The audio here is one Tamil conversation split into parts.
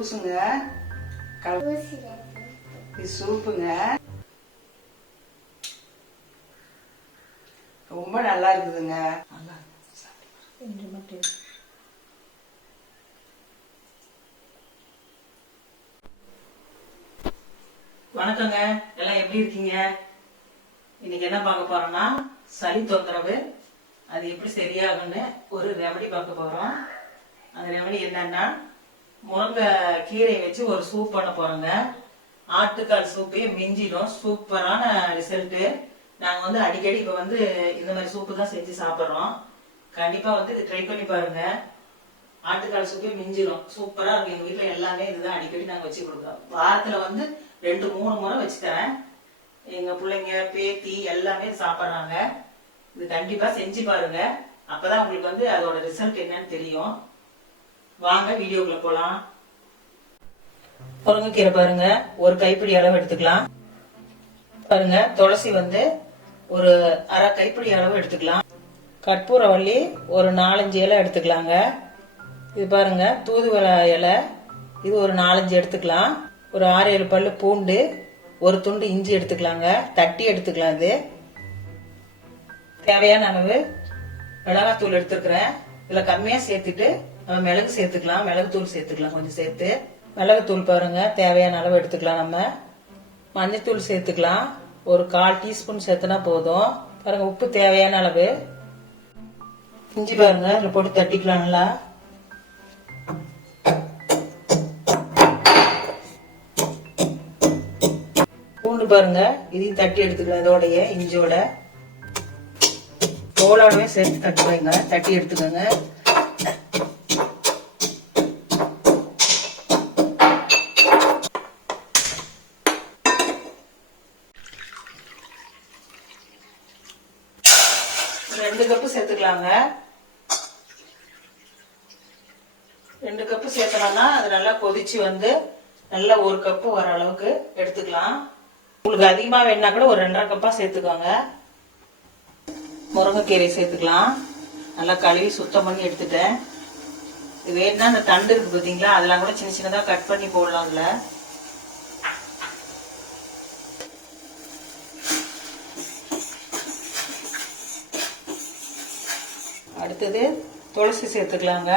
ஜூஸுங்க, இது சூப்புங்க. ரொம்ப நல்லா இருக்குதுங்க. வணக்கங்க, எல்லாம் எப்படி இருக்கீங்க? இன்னைக்கு என்ன பார்க்க போறோம்னா சளி தொந்தரவு அது எப்படி சரியாகும்னு ஒரு ரெமடி பார்க்க போறோம். அந்த ரெமடி என்னன்னா முருங்கை கீரையை வச்சு ஒரு சூப் பண்ண போறோங்க. ஆட்டுக்கால் சூப்பே மிஞ்சிடும், சூப்பரான ரிசல்ட்டு. நாங்கள் வந்து அடிக்கடி இப்போ வந்து இந்த மாதிரி சூப்பு தான் செஞ்சு சாப்பிட்றோம். கண்டிப்பாக வந்து இது ட்ரை பண்ணி பாருங்க. ஆட்டுக்கால் சூப்பே மிஞ்சிடும், சூப்பராக இருக்கும். எங்கள் வீட்டில் எல்லாமே இதுதான் அடிக்கடி நாங்கள் வச்சு கொடுக்குறோம். வாரத்தில் வந்து 2-3 முறை வச்சு தரேன். எங்கள் பிள்ளைங்க பேத்தி எல்லாமே சாப்பிட்றாங்க. இது கண்டிப்பாக செஞ்சு பாருங்க, அப்போதான் உங்களுக்கு வந்து அதோட ரிசல்ட் என்னன்னு தெரியும். வாங்க வீடியோக்குள்ள போலாம். முருங்கைக்கீரை பாருங்க, ஒரு கைப்பிடி அளவு எடுத்துக்கலாம். பாருங்க, துளசி வந்து ஒரு அரை கைப்பிடி அளவு எடுத்துக்கலாம். கற்பூரவள்ளி ஒரு 4-5 இலை எடுத்துக்கலாங்க. இது பாருங்க தூதுவளை இலை, இது ஒரு 4-5 எடுத்துக்கலாம். ஒரு 6-7 பல்லு பூண்டு, ஒரு துண்டு இஞ்சி எடுத்துக்கலாங்க, தட்டி எடுத்துக்கலாம். இது தேவையான அளவு மிளகாத்தூள் எடுத்துக்கிறேன். இதுல கம்மியா சேர்த்துட்டு நம்ம மிளகு சேர்த்துக்கலாம், மிளகுத்தூள் சேர்த்துக்கலாம் கொஞ்சம் சேர்த்து. மிளகுத்தூள் பாருங்க தேவையான அளவு எடுத்துக்கலாம். நம்ம மஞ்சத்தூள் சேர்த்துக்கலாம், ஒரு 1/4 டீஸ்பூன் சேர்த்துனா போதும். பாருங்க உப்பு தேவையான அளவு. இஞ்சி பாருங்க இதுல போட்டு தட்டிக்கலாம் நல்லா. பூண்டு பாருங்க இதையும் தட்டி எடுத்துக்கலாம், இதோடைய இஞ்சியோட தோலோடவே சேர்த்து தட்டுவாங்க, தட்டி எடுத்துக்கோங்க. ரெண்டு கப்பு சேர்த்துக்கலாங்க. 2 கப்பு சேர்த்தோம்னா அது நல்லா கொதிச்சு வந்து நல்லா 1 கப்பு வர அளவுக்கு எடுத்துக்கலாம். உங்களுக்கு அதிகமா வேணா கூட ஒரு 2.5 கப்பா சேர்த்துக்கோங்க. முருங்கைக்கீரை சேர்த்துக்கலாம். நல்லா கழுவி சுத்தம் பண்ணி எடுத்துட்டேன். இது வேணும்னா அந்த தண்டு இருக்கு பார்த்தீங்களா, அதெல்லாம் கூட சின்ன சின்னதாக கட் பண்ணி போடலாம். அதுல அடுத்தது துளசி சேர்த்துக்கலாங்க.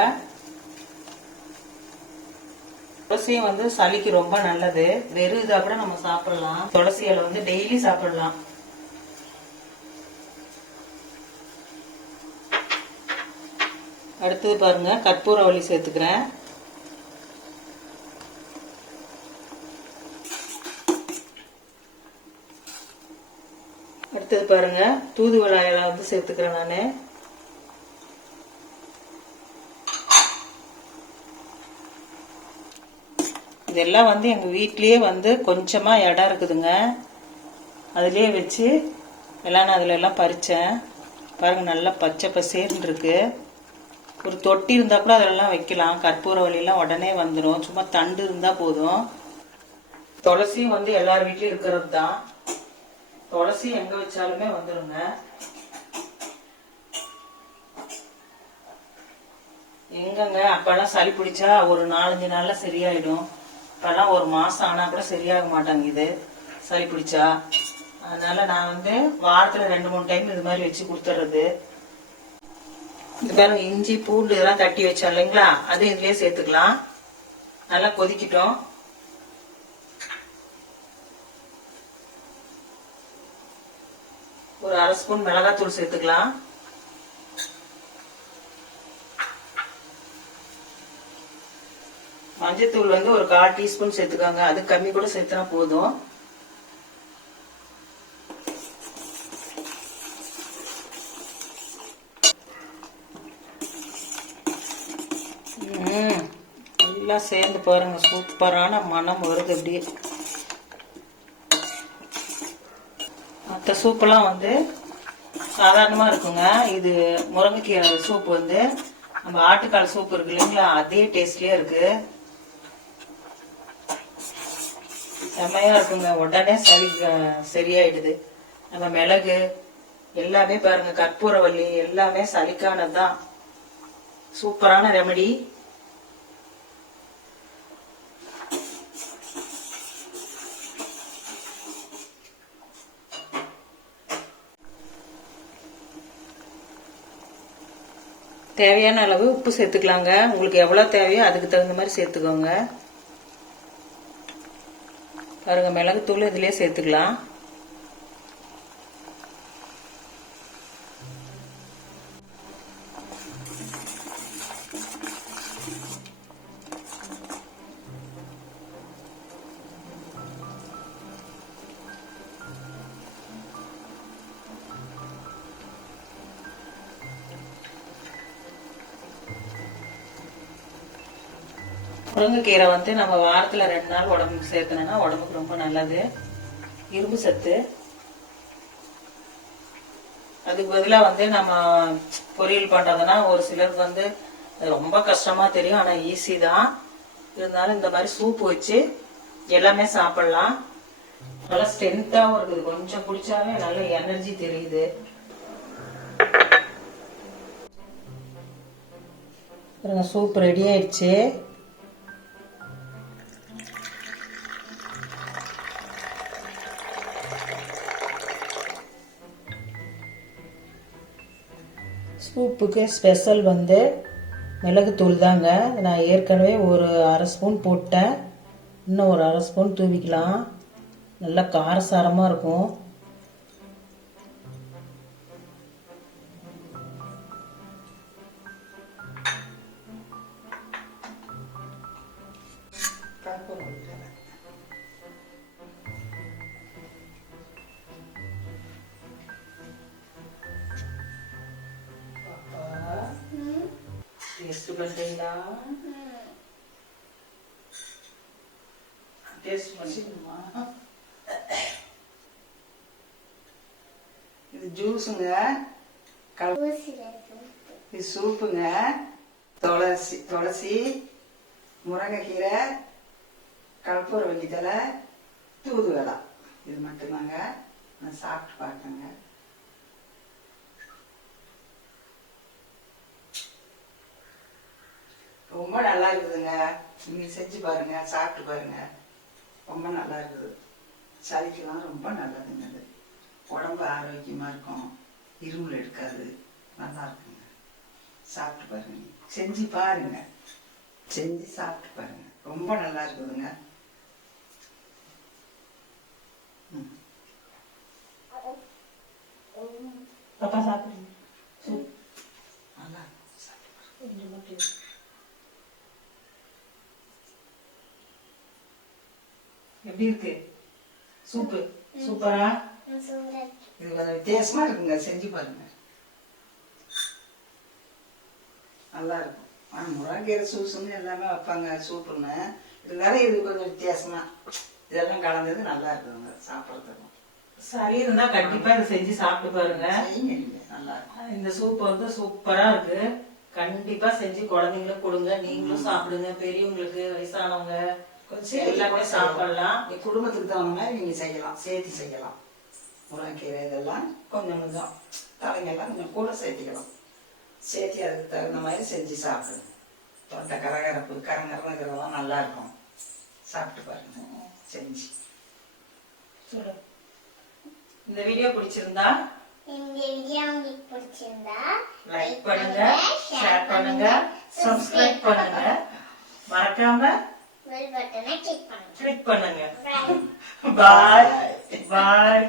துளசியும் வந்து சளிக்கு ரொம்ப நல்லது. வெறும் இதா கூட நம்ம சாப்பிடலாம். துளசி இலை வந்து டெய்லி சாப்பிடலாம். அடுத்தது பாருங்க கற்பூரவள்ளி சேர்த்துக்கிறேன். அடுத்தது பாருங்க தூதுவளை இலை வந்து சேர்த்துக்கிறேன் நானு. இதெல்லாம் வந்து எங்க வீட்லயே வந்து கொஞ்சமா இடம் இருக்குதுங்க, அதுலயே வச்சு எல்லாம் நான் அதுல எல்லாம் பறிச்சேன். பாருங்க நல்லா பச்சை பசேர்னு இருக்கு. ஒரு தொட்டி இருந்தா கூட அதெல்லாம் வைக்கலாம். கற்பூரவள்ளி எல்லாம் உடனே வந்துடும், சும்மா தண்டு இருந்தா போதும். துளசியும் வந்து எல்லார் வீட்லயும் இருக்கிறது தான். துளசி எங்க வச்சாலுமே வந்துருங்க. எங்கங்க அப்பெல்லாம் சளி பிடிச்சா ஒரு 4-5 நாள்ல சரியாயிடும். இப்பெல்லாம் ஒரு மாசம் ஆனா கூட சரியாக மாட்டாங்குது சளி பிடிச்சா. அதனால நான் வந்து வாரத்துல 2-3 டைம் இது மாதிரி வச்சு கொடுத்துறது. இந்த பாருங்க இஞ்சி பூண்டு இதெல்லாம் தட்டி வச்சோம் இல்லைங்களா, அது இதுலயே சேர்த்துக்கலாம். நல்லா கொதிக்கிட்டோம். ஒரு 1/2 ஸ்பூன் மிளகாத்தூள் சேர்த்துக்கலாம். மஞ்சத்தூள் வந்து ஒரு 1/4 டீஸ்பூன் சேர்த்துக்காங்க, அது கம்மி கூட சேர்த்துனா போதும். எல்லாம் சேர்ந்து பாருங்க சூப்பரான மனம் வருது. அப்படியே மற்ற சூப்பெல்லாம் வந்து சாதாரணமா இருக்குங்க. இது முருங்கைக்கீரை சூப் வந்து நம்ம ஆட்டுக்கால் சூப் இருக்கு இல்லைங்களா, அதே டேஸ்ட்லயே இருக்கு. செம்மையா இருக்குங்க, உடனே சளி சரியாயிடுது. நம்ம மிளகு எல்லாமே பாருங்க, கற்பூரவள்ளி எல்லாமே சளிக்கானதுதான். சூப்பரான ரெமடி. தேவையான அளவு உப்பு சேர்த்துக்கலாங்க. உங்களுக்கு எவ்வளோ தேவையோ அதுக்கு தகுந்த மாதிரி சேர்த்துக்கோங்க. பாருங்க, மிளகுத்தூள் இதுலயே சேர்த்துக்கலாம். முருங்கைக்கீரை வந்து நம்ம வாரத்தில் 2 நாள் உடம்புக்கு சேர்க்கணும்னா உடம்புக்கு ரொம்ப நல்லது. இரும்பு சத்து. அதுக்கு பதிலாக வந்து நம்ம பொரியல் பண்ணுறதுனா ஒரு சிலருக்கு வந்து ரொம்ப கஷ்டமா தெரியும். ஆனால் ஈஸி தான். இருந்தாலும் இந்த மாதிரி சூப் வச்சு எல்லாமே சாப்பிடலாம். நல்லா ஸ்ட்ரென்த்தாகவும் இருக்குது. கொஞ்சம் குடிச்சாவே நல்ல எனர்ஜி தெரியுது. சூப் ரெடி ஆயிடுச்சு. சூப்புக்கு ஸ்பெஷல் வந்து மிளகுத்தூள் தாங்க. நான் ஏற்கனவே ஒரு 1/2 ஸ்பூன் போட்டேன். இன்னும் ஒரு 1/2 ஸ்பூன் தூவிக்கலாம். நல்லா காரசாரமாக இருக்கும். டேஸ்ட் பண்றீங்களா? டேஸ்ட் பண்ணிக்கணுமா? இது ஜூஸுங்க. இது சூப்புங்க. துளசி, முருங்கைக்கீரை, கற்பூரவள்ளி தழை, தூதுவளை. இது மட்டும்தாங்க. நான் சாப்பிட்டு பார்க்கங்க. ரொம்ப நல்லா இருக்குதுங்க. நீங்க செஞ்சு பாருங்க, சாப்பிட்டு பாருங்க. ரொம்ப நல்லா இருக்குது. சளிக்கெல்லாம் ரொம்ப நல்லதுங்க. அது உடம்பு ஆரோக்கியமா இருக்கும். இருமல் எடுக்காது. நல்லா இருக்குங்க. சாப்பிட்டு பாருங்க. செஞ்சு பாருங்க. செஞ்சு சாப்பிட்டு பாருங்க. ரொம்ப நல்லா இருக்குதுங்க. பாப்பா சாப்பிடுங்க. நல்லா சாப்பிட்டு எப்படி இருக்கு சூப்பு? சூப்பரா? இது கொஞ்சம் வித்தியாசமா இருக்குங்க. செஞ்சு பாருங்க. நல்லா இருக்கும். முருங்கைக்கீரை சூசுன்னு எல்லாமே வைப்பாங்க சூப்புன்னு. இருந்தாலும் இது கொஞ்சம் வித்தியாசமா இதெல்லாம் கலந்தது நல்லா இருக்குதுங்க சாப்பிட்றதுக்கும். சரி இருந்தா கண்டிப்பா இதை செஞ்சு சாப்பிட்டு பாருங்க. நல்லா இருக்கும். இந்த சூப் வந்து சூப்பரா இருக்கு. கண்டிப்பா செஞ்சு குழந்தைங்களுக்கு கொடுங்க. நீங்களும் சாப்பிடுங்க. பெரியவங்களுக்கு, வயசானவங்க எல்லாமே சாப்பிடலாம். குடும்பத்துக்கு தகுந்த மாதிரி நீங்க செய்யலாம். சேர்த்து செய்யலாம். முருங்கைக்கீரை இதெல்லாம் கொஞ்சம் கொஞ்சம் தலைங்கெல்லாம் கொஞ்சம் கூட சேர்த்திக்கலாம். சேர்த்தி அதுக்கு தகுந்த மாதிரி செஞ்சு சாப்பிடுங்க. தொண்டை கரகரப்பு கரங்கரங்கிறதெல்லாம் நல்லா இருக்கும். சாப்பிட்டு பாருங்க செஞ்சு. இந்த வீடியோ பிடிச்சிருந்தா லைக் பண்ணுங்க, ஷேர் பண்ணுங்க, சப்ஸ்கிரைப் பண்ணுங்க. மறக்காம பெல் பட்டனை கிளிக் பண்ணுங்க. பாய் பாய்.